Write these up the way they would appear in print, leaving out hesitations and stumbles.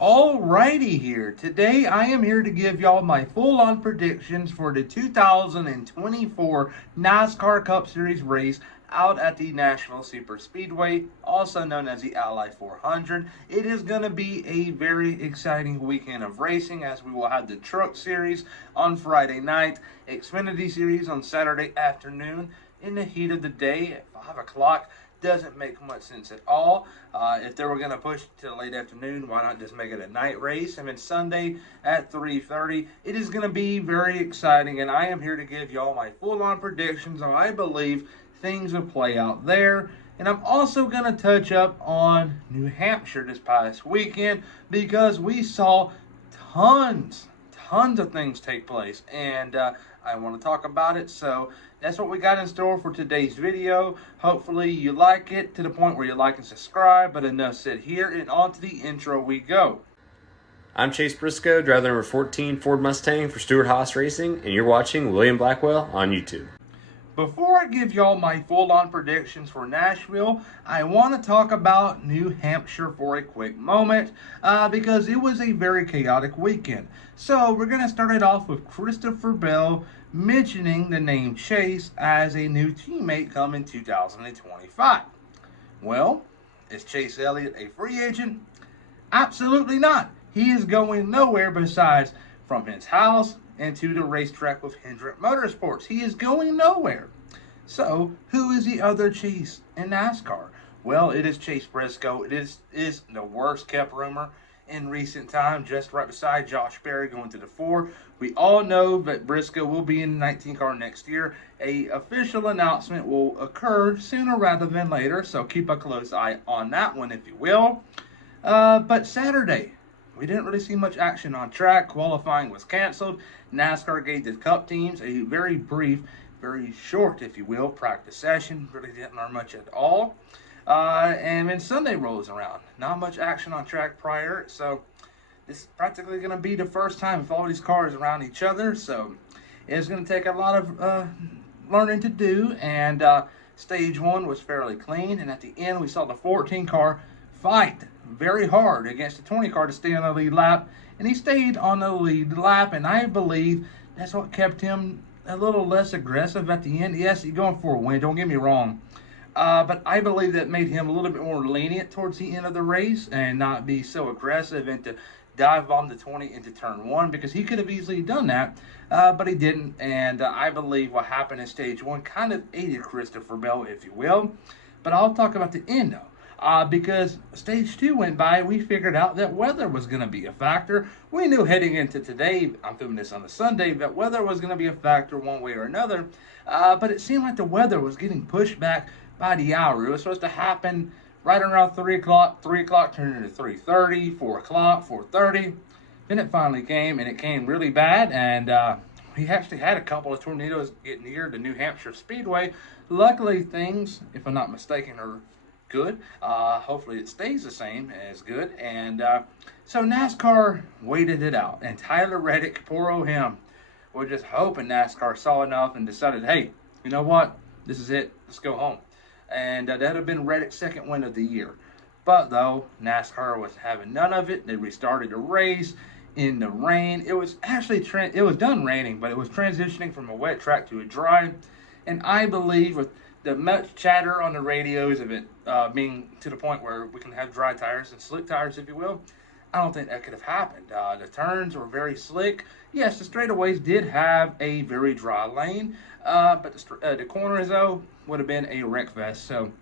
Alrighty here. Today I am here to give y'all my full-on predictions for the 2024 NASCAR Cup Series race out at the Nashville Super Speedway, also known as the Ally 400. It is going to be a very exciting weekend of racing, as we will have the Truck Series on Friday night, Xfinity Series on Saturday afternoon, in the heat of the day at 5 o'clock. Doesn't make much sense at all. If they were going to push it to late afternoon, why not just make it a night race? And then Sunday at 3:30. It is going to be very exciting, and I am here to give y'all my full-on predictions on I believe things will play out there. And I'm also going to touch up on New Hampshire this past weekend, because we saw tons of things take place, and I want to talk about it. So that's what we got in store for today's video. Hopefully you like it to the point where you like and subscribe. But enough said here, and on to the intro we go. I'm Chase Briscoe, driver number 14 Ford Mustang for Stewart Haas Racing, and you're watching William Blackwell on YouTube. Before I give y'all my full-on predictions for Nashville, I want to talk about New Hampshire for a quick moment, because it was a very chaotic weekend. So we're going to start it off with Christopher Bell mentioning the name Chase as a new teammate coming 2025. Well, is Chase Elliott a free agent? Absolutely not. He is going nowhere besides from his house into the racetrack with Hendrick Motorsports. He is going nowhere. So, who is the other Chase in NASCAR? Well, it is Chase Briscoe. It is the worst kept rumor in recent time, just right beside Josh Berry going to the 4. We all know that Briscoe will be in the 19 car next year. A official announcement will occur sooner rather than later, so keep a close eye on that one, if you will. But Saturday, we didn't really see much action on track. Qualifying was canceled. NASCAR gave the Cup teams a very brief, very short, if you will, practice session. Really didn't learn much at all. And then Sunday rolls around. Not much action on track prior. So this is practically going to be the first time with all these cars around each other. So it's going to take a lot of learning to do. And stage 1 was fairly clean. And at the end, we saw the 14 car fight very hard against the 20 car to stay on the lead lap, and he stayed on the lead lap, and I believe that's what kept him a little less aggressive at the end. Yes, he's going for a win, don't get me wrong, but I believe that made him a little bit more lenient towards the end of the race and not be so aggressive and to dive bomb the 20 into turn 1, because he could have easily done that, but he didn't. And I believe what happened in stage 1 kind of aided Christopher Bell, if you will. But I'll talk about the end though. Because stage 2 went by, we figured out that weather was going to be a factor. We knew heading into today, I'm filming this on a Sunday, that weather was going to be a factor one way or another. But it seemed like the weather was getting pushed back by the hour. It was supposed to happen right around 3 o'clock. 3 o'clock turned into 3:30, 4 o'clock, 4:30. Then it finally came, and it came really bad. And we actually had a couple of tornadoes get near the New Hampshire Speedway. Luckily, things, if I'm not mistaken, are good. Hopefully it stays the same as good. And so NASCAR waited it out, and Tyler Reddick, poor old him, was just hoping NASCAR saw enough and decided, hey, you know what, this is it, let's go home. And that would have been Reddick's second win of the year. But though NASCAR was having none of it, they restarted the race in the rain. It was actually it was done raining, but it was transitioning from a wet track to a dry. And I believe with the much chatter on the radios of it being to the point where we can have dry tires and slick tires, if you will, I don't think that could have happened. The turns were very slick. Yes, the straightaways did have a very dry lane, but the corners, though, would have been a wreck fest. So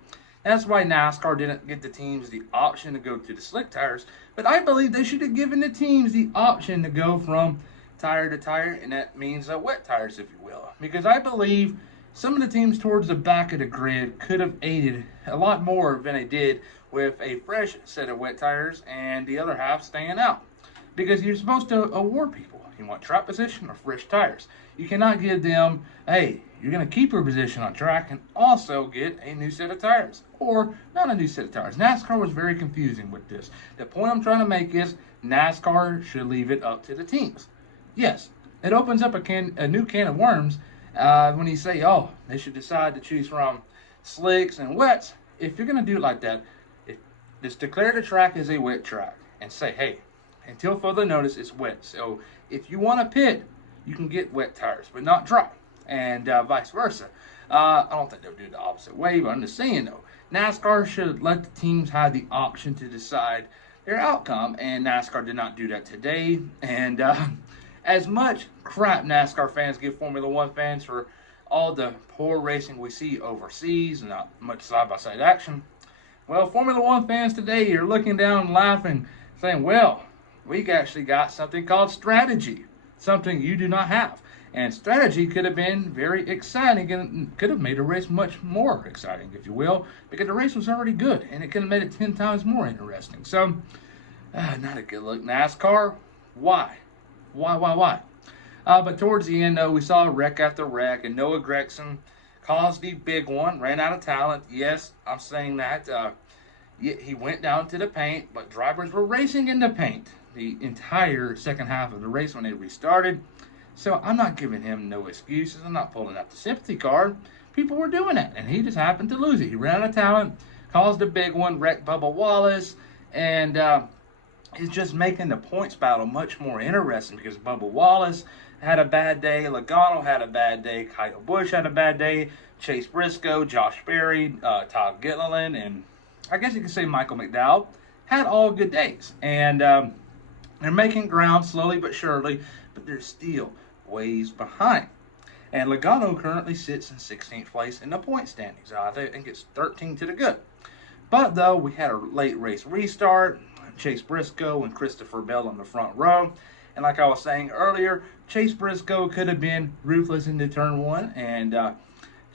that's why NASCAR didn't give the teams the option to go to the slick tires. But I believe they should have given the teams the option to go from tire to tire, and that means wet tires, if you will. Because I believe some of the teams towards the back of the grid could have aided a lot more than they did with a fresh set of wet tires and the other half staying out. Because you're supposed to award people. You want track position or fresh tires. You cannot give them, hey, you're going to keep your position on track and also get a new set of tires. Or not a new set of tires. NASCAR was very confusing with this. The point I'm trying to make is NASCAR should leave it up to the teams. Yes, it opens up a new can of worms when you say, oh, they should decide to choose from slicks and wets. If you're going to do it like that, just declare the track as a wet track and say, hey, until further notice, it's wet. So if you want to pit, you can get wet tires, but not dry, and vice versa. I don't think they'll do it the opposite way, but I'm just saying, though, NASCAR should let the teams have the option to decide their outcome, and NASCAR did not do that today. And as much crap NASCAR fans give Formula One fans for all the poor racing we see overseas and not much side-by-side action, well, Formula One fans today are looking down and laughing, saying, well, we actually got something called strategy, something you do not have. And strategy could have been very exciting and could have made a race much more exciting, if you will, because the race was already good and it could have made it 10 times more interesting. So, not a good look, NASCAR. Why? Why? But towards the end, though, we saw wreck after wreck, and Noah Gragson caused the big one, ran out of talent. Yes, I'm saying that. He went down to the paint, but drivers were racing in the paint the entire second half of the race when they restarted. So I'm not giving him no excuses. I'm not pulling out the sympathy card. People were doing that, and he just happened to lose it. He ran out of talent, caused a big one, wrecked Bubba Wallace, and it's just making the points battle much more interesting because Bubba Wallace had a bad day, Logano had a bad day, Kyle Busch had a bad day, Chase Briscoe, Josh Berry, Todd Gilliland, and I guess you could say Michael McDowell had all good days. And they're making ground slowly but surely, but they're still ways behind. And Logano currently sits in 16th place in the point standings. I think it's 13 to the good. But though we had a late race restart, Chase Briscoe and Christopher Bell in the front row. And like I was saying earlier, Chase Briscoe could have been ruthless into turn one and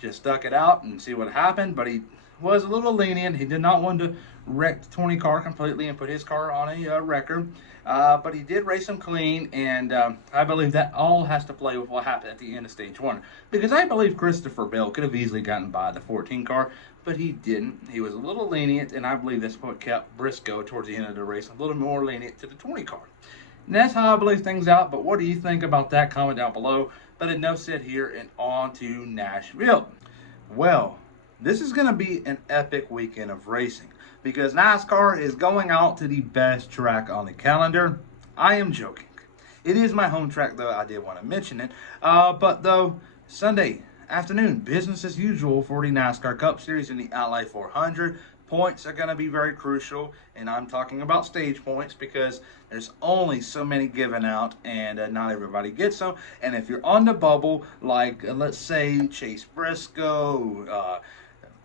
just stuck it out and see what happened. But he was a little lenient. He did not want to wreck the 20 car completely and put his car on a record. But he did race him clean, and I believe that all has to play with what happened at the end of stage one. Because I believe Christopher Bell could have easily gotten by the 14 car, but he didn't. He was a little lenient, and I believe that's what kept Briscoe towards the end of the race a little more lenient to the 20 car. And that's how I believe things out, but what do you think about that? Comment down below. But enough said here, and on to Nashville. Well, this is going to be an epic weekend of racing because NASCAR is going out to the best track on the calendar. I am joking. It is my home track, though. I did want to mention it. But, though, Sunday afternoon, business as usual for the NASCAR Cup Series in the Ally 400. Points are going to be very crucial, and I'm talking about stage points because there's only so many given out, and not everybody gets them. And if you're on the bubble, like, let's say, Chase Briscoe,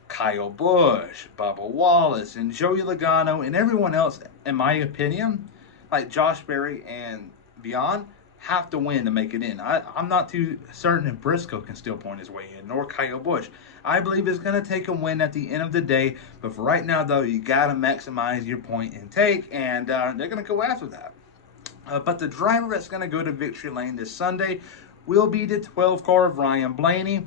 Kyle Busch, Bubba Wallace, and Joey Logano, and everyone else, in my opinion, like Josh Berry and beyond, have to win to make it in. I'm not too certain if Briscoe can still point his way in, nor Kyle Busch. I believe it's going to take a win at the end of the day, but for right now, though, you got to maximize your point intake, and they're going to go after that. But the driver that's going to go to victory lane this Sunday will be the 12 car of Ryan Blaney.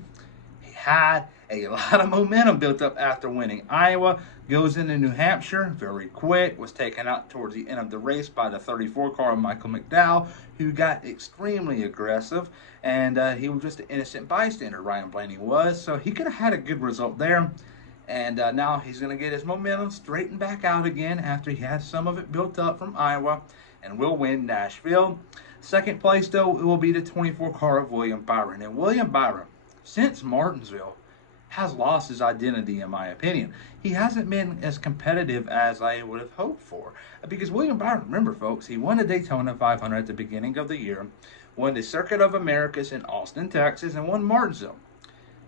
He had a lot of momentum built up after winning Iowa. Goes into New Hampshire very quick. Was taken out towards the end of the race by the 34 car of Michael McDowell, who got extremely aggressive. And he was just an innocent bystander, Ryan Blaney was. So he could have had a good result there. And now he's going to get his momentum straightened back out again after he had some of it built up from Iowa. And will win Nashville. Second place, though, it will be the 24 car of William Byron. And William Byron, since Martinsville, has lost his identity, in my opinion. He hasn't been as competitive as I would have hoped for. Because William Byron, remember, folks, he won the Daytona 500 at the beginning of the year, won the Circuit of Americas in Austin, Texas, and won Martinsville.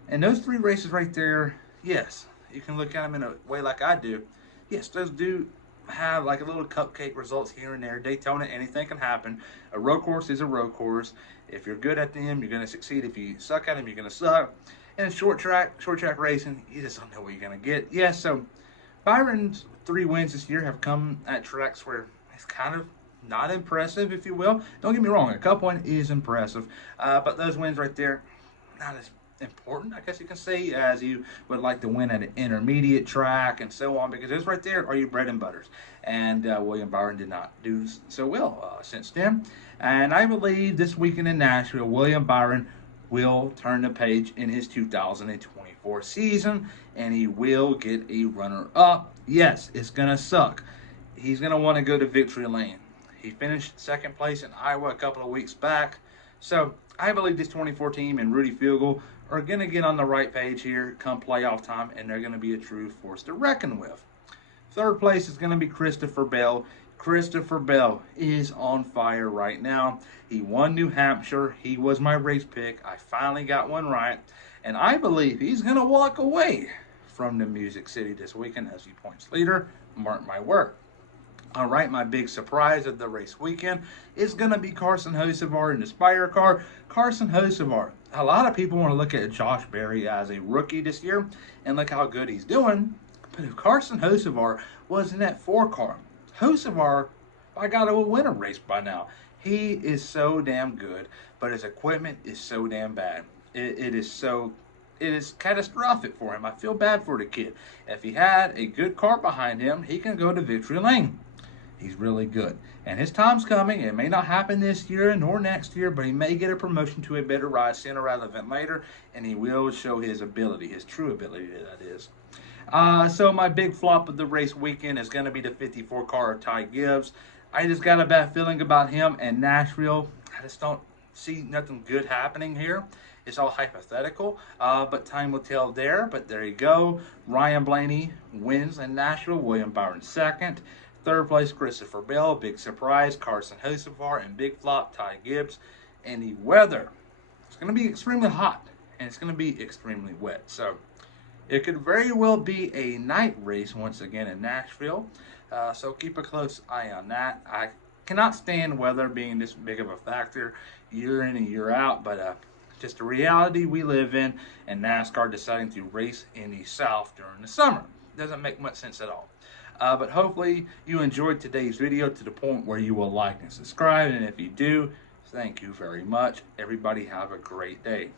And those three races right there, yes, you can look at them in a way like I do. Yes, those do have like a little cupcake results here and there. Daytona, anything can happen. A road course is a road course. If you're good at them, you're going to succeed. If you suck at them, you're going to suck. And short track racing, you just don't know what you're going to get. Yeah, so Byron's 3 wins this year have come at tracks where it's kind of not impressive, if you will. Don't get me wrong, a Cup win is impressive. But those wins right there, not as important, I guess you can say, as you would like to win at an intermediate track and so on, because those right there are your bread and butters. And William Byron did not do so well since then. And I believe this weekend in Nashville, William Byron will turn the page in his 2024 season, and he will get a runner-up. Yes, it's going to suck. He's going to want to go to victory lane. He finished second place in Iowa a couple of weeks back. So I believe this 24 team and Rudy Fugel are going to get on the right page here come playoff time, and they're going to be a true force to reckon with. Third place is going to be Christopher Bell. Christopher Bell is on fire right now. He won New Hampshire. He was my race pick. I finally got one right. And I believe he's going to walk away from the Music City this weekend as the points leader. Mark my word. All right, my big surprise of the race weekend is going to be Carson Hocevar in the Spire car. Carson Hocevar. A lot of people want to look at Josh Berry as a rookie this year and look how good he's doing. But if Carson Hocevar was in that 4 car, Hocevar, I got to win a race by now. He is so damn good, but his equipment is so damn bad. It is catastrophic for him. I feel bad for the kid. If he had a good car behind him, he can go to victory lane. He's really good. And his time's coming. It may not happen this year nor next year, but he may get a promotion to a better ride sooner rather than later, and he will show his ability, his true ability, that is. So my big flop of the race weekend is going to be the 54 car of Ty Gibbs. I just got a bad feeling about him and Nashville. I just don't see nothing good happening here. It's all hypothetical, but time will tell there. But there you go. Ryan Blaney wins in Nashville. William Byron second. Third place, Christopher Bell. Big surprise, Carson Hocevar. And big flop, Ty Gibbs. And the weather, it's going to be extremely hot, and it's going to be extremely wet. So it could very well be a night race once again in Nashville. So keep a close eye on that. I cannot stand weather being this big of a factor year in and year out, but just a reality we live in, and NASCAR deciding to race in the South during the summer. Doesn't make much sense at all. But hopefully you enjoyed today's video to the point where you will like and subscribe, and if you do, thank you very much. Everybody have a great day.